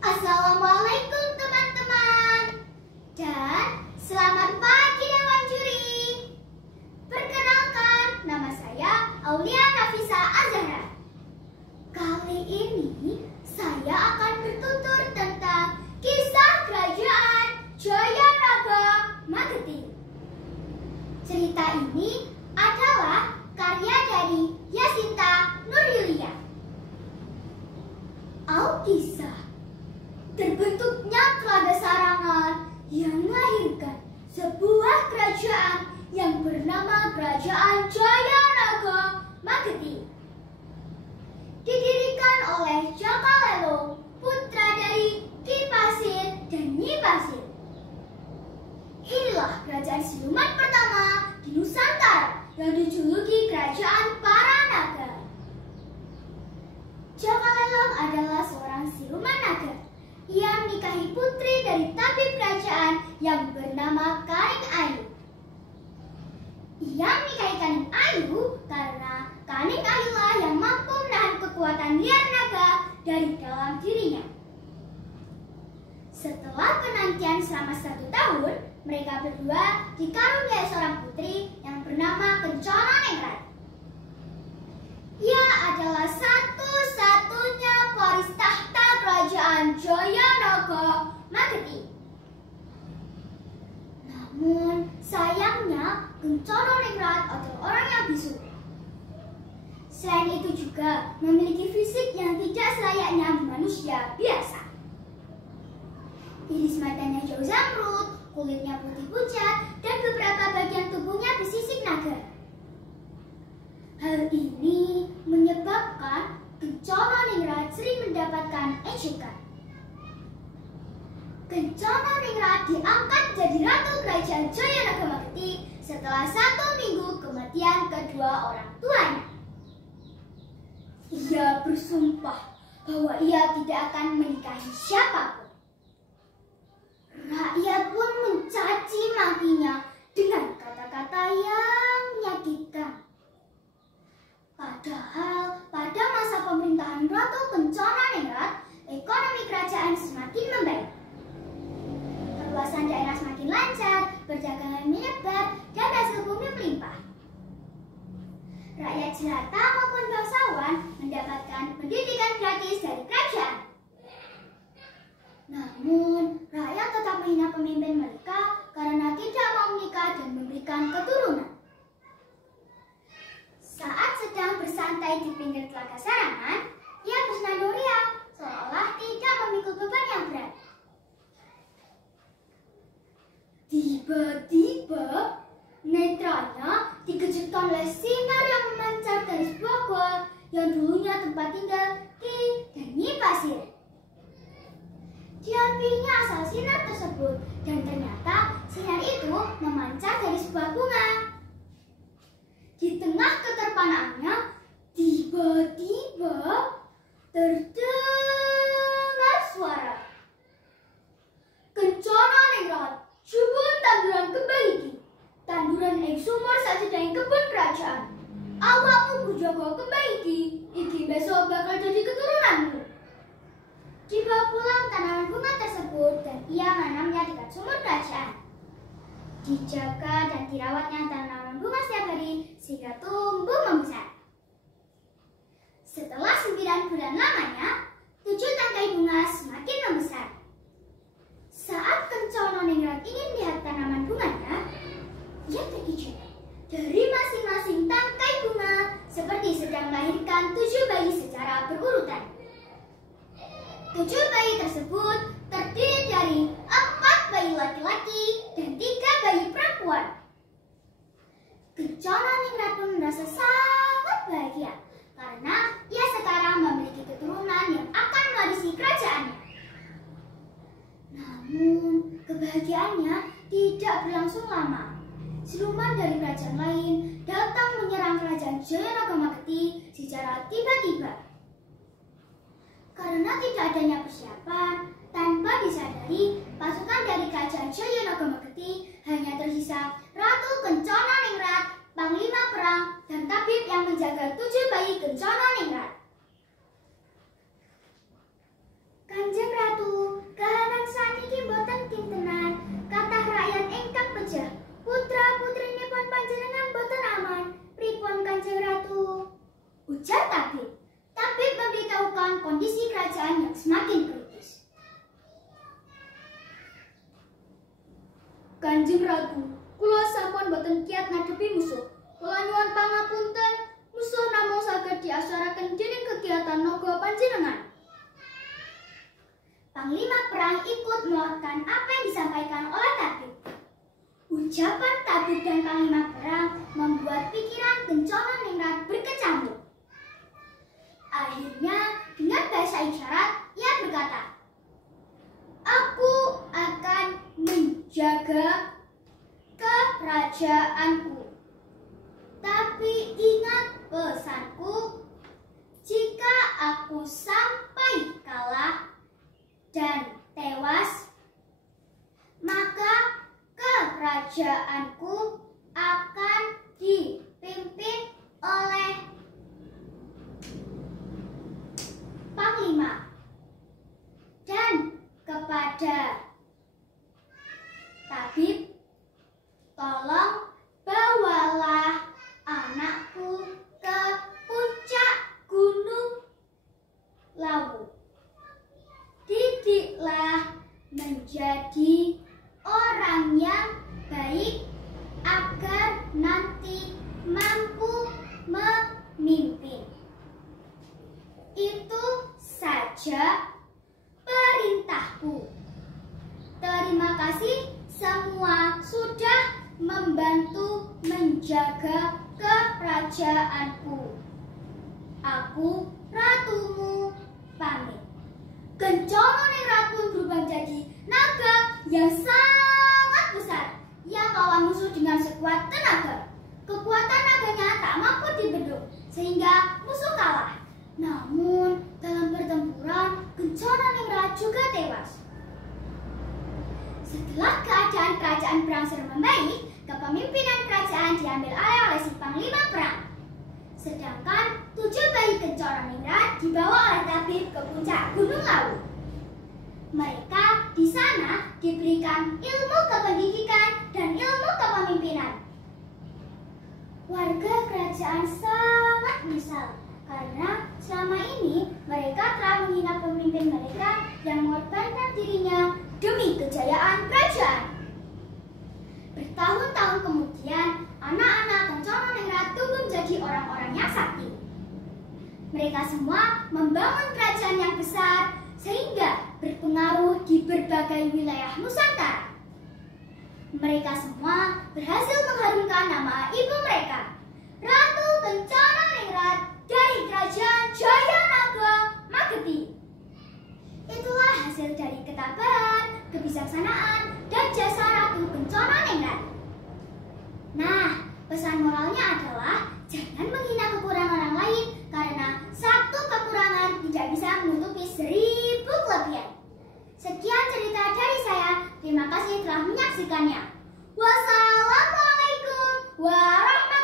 Assalamualaikum teman-teman, dan selamat pagi Dewan Juri. Perkenalkan, nama saya Aulia Nafisa Azahra. Kali ini saya akan bertutur tentang kisah kerajaan Jayanaga Mageting. Cerita ini adalah karya dari Yasinta Nuryulia. Alkisah. Terbentuknya Telaga Sarangan yang melahirkan sebuah kerajaan yang bernama Kerajaan Jayanaga Mageting. Didirikan oleh Jaka Lelong, putra dari Ki Pasir dan Nyi Pasir. Inilah kerajaan siluman pertama di Nusantara yang dijuluki Kerajaan Para Naga. Jaka Lelong adalah seorang siluman naga. Ia menikahi putri dari tabib kerajaan yang bernama Kaning Ayu. Ia menikahi Kaning Ayu karena Kaning Ayulah yang mampu menahan kekuatan liar naga dari dalam dirinya. Setelah penantian selama 1 tahun, mereka berdua dikaruniai seorang putri yang bernama Kencana Ningrat. Ia adalah satu-satunya pewaris tahta Kerajaan Jayanaga Mageting. Namun sayangnya Kencana Ningrat adalah orang yang bisu. Selain itu juga memiliki fisik yang tidak selayaknya manusia biasa. Iris matanya jauh zamrud, kulitnya putih pucat, dan beberapa bagian tubuhnya bersisik naga. Hal ini menyebabkan Kencana Ningrat sering mendapatkan ejekan. Kencana Ningrat diangkat jadi ratu kerajaan Jayanaga Mageting setelah 1 minggu kematian kedua orang tuanya. Ia bersumpah bahwa ia tidak akan menikahi siapapun. Rakyat pun mencaci makinya dengan kata-kata yang menyakitkan. Padahal pada masa pemerintahan Ratu Kencana Ningrat, ekonomi kerajaan semakin membaik. Perluasan daerah semakin lancar, perdagangan menyebar, dan hasil bumi melimpah. Rakyat jelata maupun bangsawan mendapatkan pendidikan gratis dari kerajaan. Namun, rakyat tetap menghina pemimpin mereka karena tidak mau menikah dan memberikan keturunan. Saat sedang bersantai di pinggir Telaga Sarangan, ia bersenandung riang, seolah tidak memikul beban yang berat. Tiba-tiba, netranya dikejutkan oleh sinar yang memancar dari sebuah gua yang dulunya tempat tinggal Ki dan Nyi Pasir. Diambilnya asal sinar tersebut, dan ternyata sinar itu memancar dari sebuah bunga. Di tengah keterpanaannya, tiba-tiba terdengar suara. Kencana Ningrat, jebun tanduran kembang iki. Tanduran ing sumur sajedhahing kebun kerajaan. Awakmu berjaga kembang iki besok bakal jadi keturunanmu. Dibawa pulang tanaman bunga tersebut dan ia menanamnya dekat sumur kerajaan. Dijaga dan dirawatnya tanaman bunga setiap hari sehingga tumbuh membesar. Setelah 9 bulan lamanya, 7 tangkai bunga semakin membesar. Saat Kencana Ningrat ingin melihat tanaman bunganya, ia terkejut. Dari masing-masing tangkai bunga seperti sedang melahirkan 7 bayi secara berurutan. 7 bayi tersebut terdiri dari 4 bayi laki-laki dan 3 bayi perempuan. Kencana Ningrat pun merasa sangat bahagia karena ia sekarang memiliki keturunan yang akan mewarisi kerajaannya. Namun kebahagiaannya tidak berlangsung lama. Siluman dari kerajaan lain datang menyerang kerajaan Jayanaga Mageting secara tiba-tiba. Karena tidak adanya persiapan, tanpa disadari, pasukan dari kerajaan Jayanaga Mageting hanya tersisa Ratu Kencana Ningrat, Panglima Perang, dan tabib yang menjaga 7 bayi Kencana Ningrat. Kanjeng Ratu, Kanjeng Ratu, kula sampun boten kiat ngadepi musuh. Kula nyuwun pangapunten, musuh namung saged diasaraken dening kegiatan naga panjenengan. Panglima perang ikut menguatkan apa yang disampaikan oleh tabib. Ucapan tabib dan panglima perang membuat pikiran Kencana Ningrat berkecamuk. Akhirnya dengan bahasa isyarat ia berkata, "Aku akan menjaga kerajaanku. Tapi ingat pesanku, jika aku sampai kalah dan tewas, maka kerajaanku akan dipimpin oleh panglima." Dan kepada tabib, "Tolong bawalah anakku ke puncak Gunung Lawu. Didiklah menjadi orang yang baik agar nanti mampu memimpin." Itu saja perintahku. Terima kasih semua sudah membantu menjaga kerajaanku. Aku ratumu pamit. Kencana Ningrat pun berubah menjadi naga yang sangat besar. Ia melawan musuh dengan sekuat tenaga. Kekuatan naganya tak mampu dibendung sehingga musuh kalah. Namun dalam pertempuran Kencana Ningrat juga tewas. Setelah keadaan kerajaan berangsur membaik, kepemimpinan kerajaan diambil alih oleh si panglima perang. Sedangkan 7 bayi Kencana Ningrat dibawa oleh tabib ke puncak Gunung Lawu. Mereka di sana diberikan ilmu kependidikan dan ilmu kepemimpinan. Warga kerajaan sangat menyesal karena selama ini mereka telah menghina pemimpin mereka yang mengorbankan dirinya demi kejayaan kerajaan. Bertahun-tahun kemudian, anak-anak Kencana Ningrat tumbuh menjadi orang-orang yang sakti. Mereka semua membangun kerajaan yang besar sehingga berpengaruh di berbagai wilayah Nusantara. Mereka semua berhasil mengharumkan nama ibu mereka, Ratu Kencana Ningrat dari Kerajaan Jayanaga Mageti. Itulah hasil dari ketabahan, kebijaksanaan, dan jasa Ratu Kencana Ningrat. Nah, pesan moralnya adalah jangan menghina kekurangan orang lain karena satu kekurangan tidak bisa menutupi 1000 kelebihan. Sekian cerita dari saya. Terima kasih telah menyaksikannya. Wassalamualaikum warahmatullahi wabarakatuh.